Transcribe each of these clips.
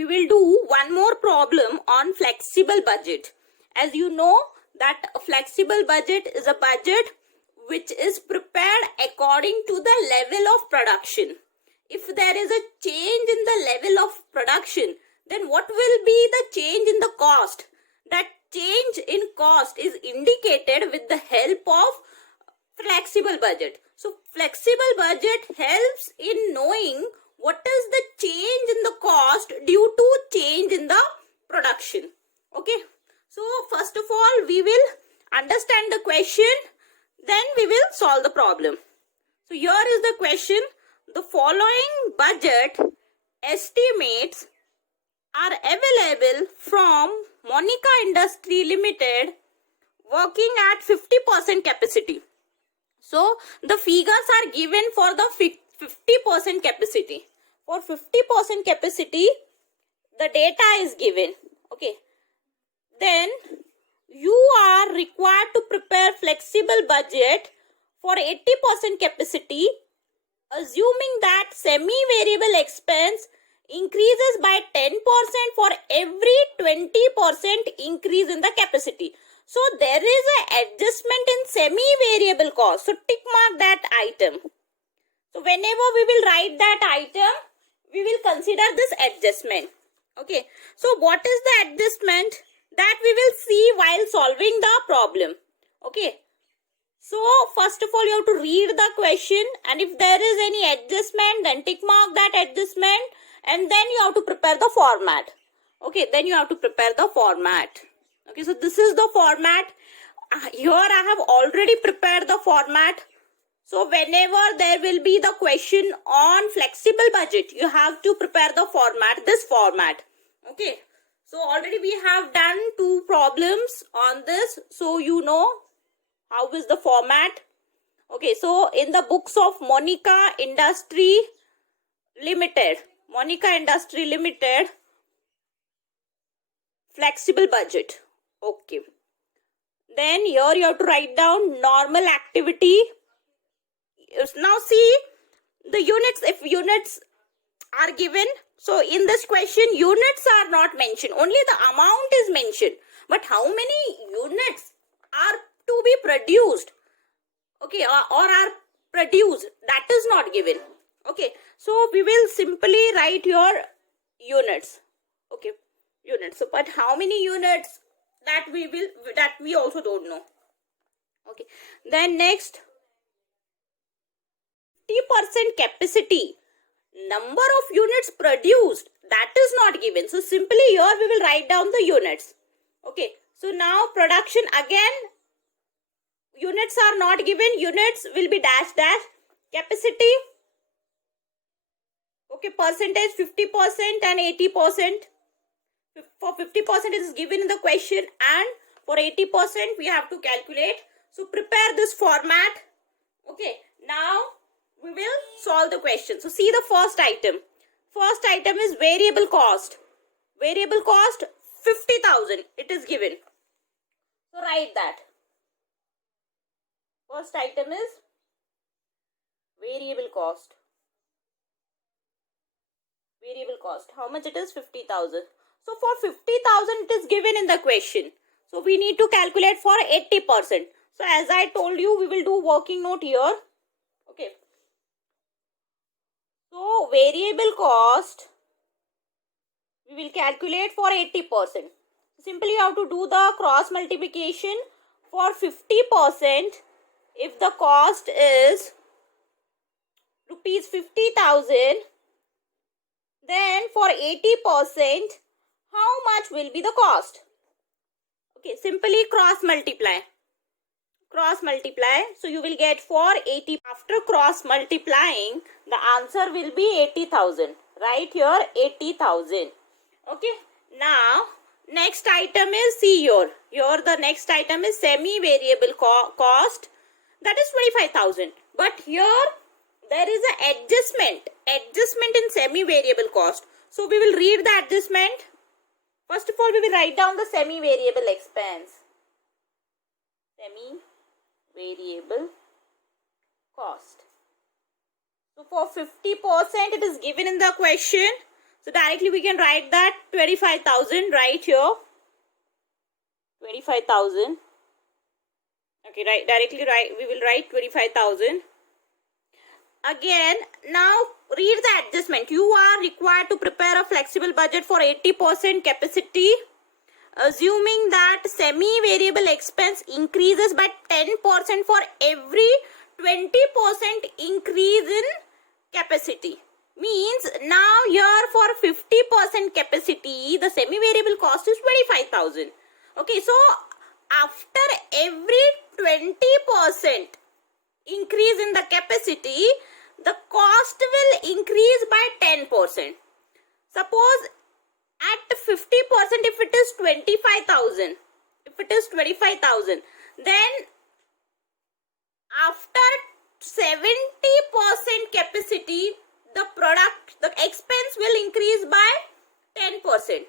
we will do one more problem on flexible budget. As you know that a flexible budget is a budget which is prepared according to the level of production. If there is a change in the level of production, then what will be the change in the cost? That change in cost is indicated with the help of flexible budget. So flexible budget helps in knowing what is the change in the cost due to change in the production. Okay. So first of all, we will understand the question, then we will solve the problem. So here is the question. The following budget estimates are available from Monica Industry Limited working at 50% capacity. So the figures are given for the 50% capacity. For 50% capacity, the data is given. Okay. Then you are required to prepare flexible budget for 80% capacity, assuming that semi-variable expense increases by 10% for every 20% increase in the capacity. So there is an adjustment in semi-variable cost. So tick mark that item. So whenever we will write that item, we will consider this adjustment. Okay. So what is the adjustment? That we will see while solving the problem. Okay. So first of all, you have to read the question, and if there is any adjustment, then tick mark that adjustment, and then you have to prepare the format. Okay, then you have to prepare the format. Okay, so this is the format. Here I have already prepared the format. So whenever there will be the question on flexible budget, you have to prepare the format, this format. Okay. So already we have done 2 problems on this. So you know how is the format. Okay, so in the books of Monica Industry Limited, flexible budget. Okay. Then here you have to write down normal activity. Now see the units, if units are given. So in this question, units are not mentioned. Only the amount is mentioned. But how many units are to be produced? Okay, or are produced? That is not given. Okay, so we will simply write your units. Okay, units. So, but how many units? That we also don't know. Okay, then next, 50% capacity. Number of units produced, that is not given. So simply here we will write down the units. Okay. So now production, again units are not given. Units will be dash dash. Capacity. Okay. Percentage 50% and 80%. For 50% it is given in the question, and for 80% we have to calculate. So prepare this format. Okay. Now we will solve the question. So see the first item. First item is variable cost. Variable cost 50,000. It is given. So write that. First item is variable cost. Variable cost. How much it is? 50,000. So for 50,000 it is given in the question. So we need to calculate for 80%. So as I told you, we will do working note here. Okay. So variable cost we will calculate for 80%. Simply you have to do the cross multiplication for 50%. If the cost is rupees 50,000, then for 80%, how much will be the cost? Okay, simply cross multiply. Cross multiply. So you will get for 80. After cross multiplying, the answer will be 80,000. Right here 80,000. Okay. Now next item is, see here. Here the next item is semi-variable cost. That is 25,000. But here there is an adjustment. Adjustment in semi-variable cost. So we will read the adjustment. First of all, we will write down the semi-variable expense. Semi-variable cost. So for 50% it is given in the question. So directly we can write that 25,000 right here. 25,000. Okay, right, directly write, we will write 25,000. Again, now read the adjustment. You are required to prepare a flexible budget for 80% capacity, assuming that semi-variable expense increases by 10% for every 20% increase in capacity. Means now here for 50% capacity, the semi-variable cost is 25,000. Okay, so after every 20% increase in the capacity, the cost will increase by 10%. Suppose at 50%, if it is 25,000, then after 70% capacity, the expense will increase by 10%.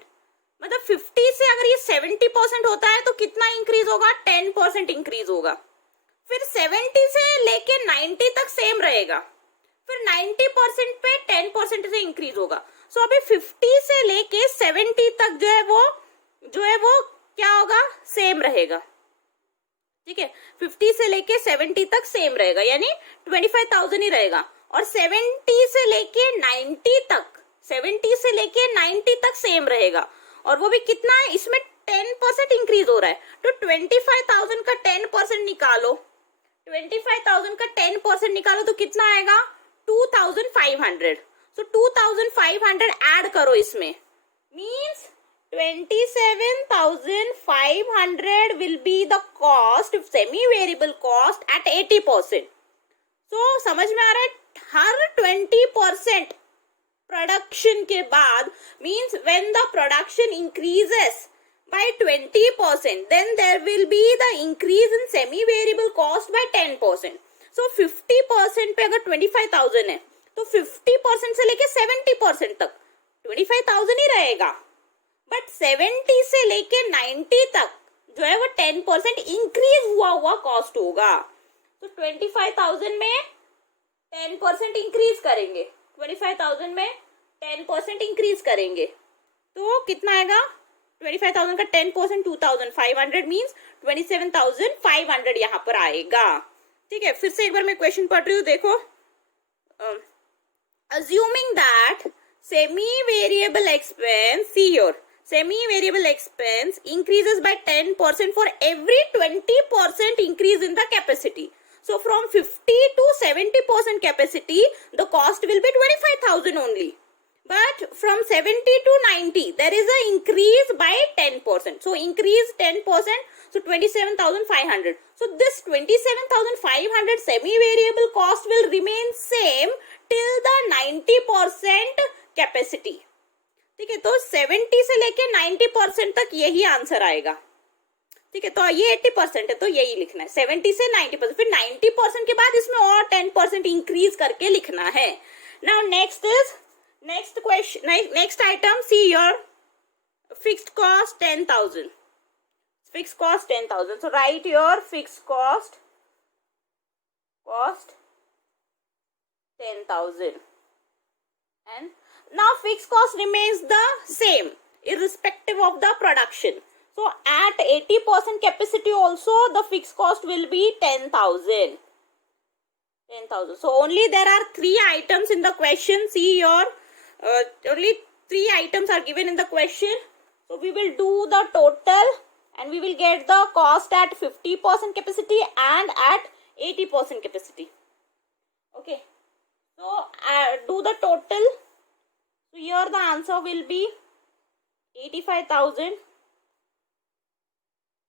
मतलब 50 से अगर ये 70% होता है तो कितना increase होगा? 10% increase होगा. फिर 70 से लेके 90 तक सेम रहेगा. फिर 90% पे 10% से इंक्रीज होगा. सो अभी 50 से लेके 70 तक जो है वो क्या होगा? सेम रहेगा. ठीक है, 50 से लेके 70 तक सेम रहेगा, यानी 25,000 ही रहेगा. और 70 से लेके 90 तक सेम रहेगा. और वो भी कितना है? इसमें 10% इंक्रीज हो रहा है. तो 25,000 का 10% निकालो. 25,000 का 10% निकालो तो कितना आएगा? 2,500. सो 2,500 ऐड करो इसमें. Means 27,500 will be the cost, semi-variable cost at 80%. So समझ में आ रहा है? हर 20% प्रोडक्शन के बाद, means when the production increases by 20%, then there will be the increase in semi-variable cost by 10%. So 50% पे अगर 25,000 है तो 50% से लेके 70% तक 25,000 ही रहेगा. बट 70 से लेके 90 तक जो है वो 10% इंक्रीज हुआ कॉस्ट होगा. तो 25,000 में 10% इंक्रीज करेंगे. 25,000 में 10% इंक्रीज करेंगे तो कितना आएगा? 25,000 का 10% 2,500 मीन्स 27,500 यहाँ पर आएगा. ठीक है, फिर से एक बार मैं क्वेश्चन पढ़ रही हूँ, देखो. Assuming that semi-variable expense, see here, semi-variable expense increases by 10% for every 20% increase in the capacity. So from 50 to 70% capacity, the cost will be 25,000 only. But from 70 to 90, there is an increase by 10%. So increase 10%, so 27,500. So this 27,500 semi-variable cost will remain same till the 90% capacity. ठीक है, तो 70 से लेके 90% तक यही answer आएगा. ठीक है, तो ये 80% है तो यही लिखना है. 70 से 90%, फिर 90% के बाद इसमें और 10% इंक्रीज करके लिखना है. Now next question, next item, see your fixed cost 10,000. Fixed cost 10,000. So write your fixed cost 10,000. And now fixed cost remains the same irrespective of the production. So at 80% capacity also the fixed cost will be 10,000. 10,000. So only there are 3 items in the question. See your only 3 items are given in the question. So we will do the total and we will get the cost at 50% capacity and at 80% capacity. Okay. So do the total. So here the answer will be 85,000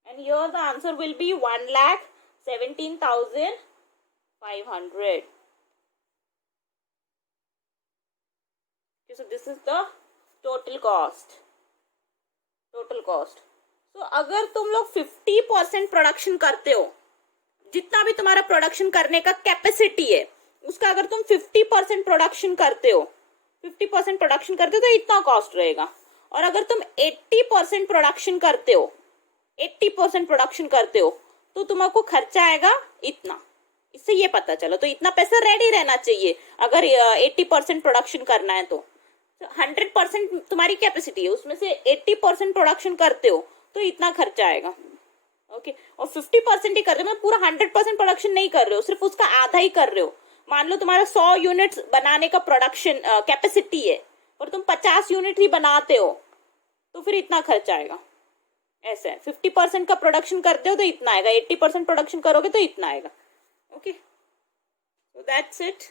and here the answer will be 1,17,500. Okay, so this is the total cost. So अगर तुम लोग 50% production करते हो, जितना भी तुम्हारा production करने का कैपेसिटी है उसका अगर तुम 50% प्रोडक्शन करते हो तो इतना कॉस्ट रहेगा. और अगर तुम 80% प्रोडक्शन करते हो तो तुमको खर्चा आएगा इतना. इससे ये पता चलो, तो इतना पैसा रेडी रहना चाहिए अगर 80% प्रोडक्शन करना है तो तो 100% तुम्हारी कैपेसिटी है, उसमें से 80% प्रोडक्शन करते हो तो इतना खर्चा आएगा। ओके, और 50% ही कर रहे हो, मतलब पूरा 100% प्रोडक्शन नहीं कर रहे हो, सिर्फ उसका आधा ही कर रहे हो। मान लो तुम्हारा 100 यूनिट्स बनाने का प्रोडक्शन कैपेसिटी है और तुम 50 यूनिट ही बनाते हो तो फिर इतना खर्चा आएगा। ऐसा है, 50% का प्रोडक्शन करते हो तो इतना आएगा, 80% प्रोडक्शन करोगे तो इतना आएगा। Okay, so that's it.